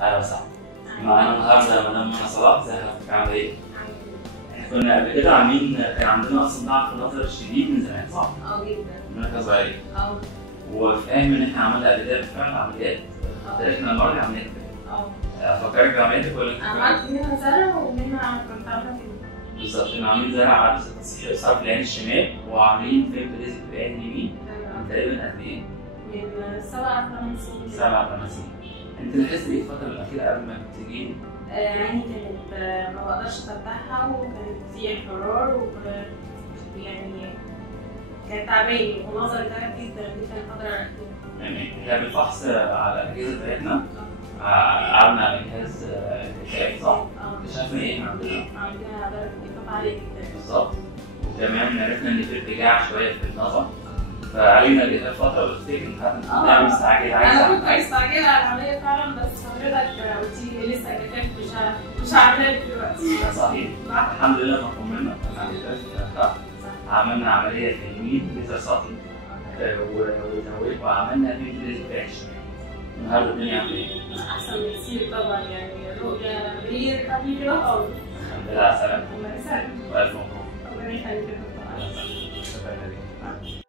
اهلا وسهلا. معانا النهارده مدام منى صلاح، ازي حضرتك عامله ايه؟ احنا كنا قبل كده كان عندنا اصلا ضعف نظر شديد من زمان، صح؟ جدا. من احنا صغيرين. وفاهم ان احنا عملنا قبل كده بالفعل عمليات. احنا المره دي عمليات افكرك بعملياتك ولا عملت منها زرع ومنها كنت عامله كده. بالظبط، كنا عاملين زرع عدسه تصحيح اسعاف العين الشمال، وعاملين فيلم ليزك في العين اليمين. تقريبا قد ايه؟ من 7 ل 8 سنين. 7 8 سنين. انت لاحظت ايه الفتره الاخيره قبل ما تيجي؟ عيني كانت ما بقدرش افتحها، وكانت في احمرار، ويعني كانت تعبانه، ونظري تعب جدا. دي كانت فتره يعني احنا بالفحص على الاجهزه بتاعتنا قعدنا على جهاز الكشاف، صح؟ اكتشفنا ايه عندنا؟ عندنا درجه انتفاع عاليه جدا. بالظبط. وكمان عرفنا ان في ارتجاع شويه في النظر، فعلينا جهاز فتره بفتكر انا مستعجل انا كنت مستعجله على العمليه فعلا، بس حضرتك قلت لي لسه جهاز مش هعملها لك دلوقتي. ده صحيح. الحمد لله ما طمنا، عملنا عمليه في اليمين ليزر سطحي وعملنا فيلم ليزر في الشمال. النهارده الدنيا عامله ايه؟ احسن بكتير طبعا، يعني الرؤيه غير قبل كده خالص. الحمد لله على السلامه. الله يسلمك. والف مبروك. ربنا يخليك. شكرا لك.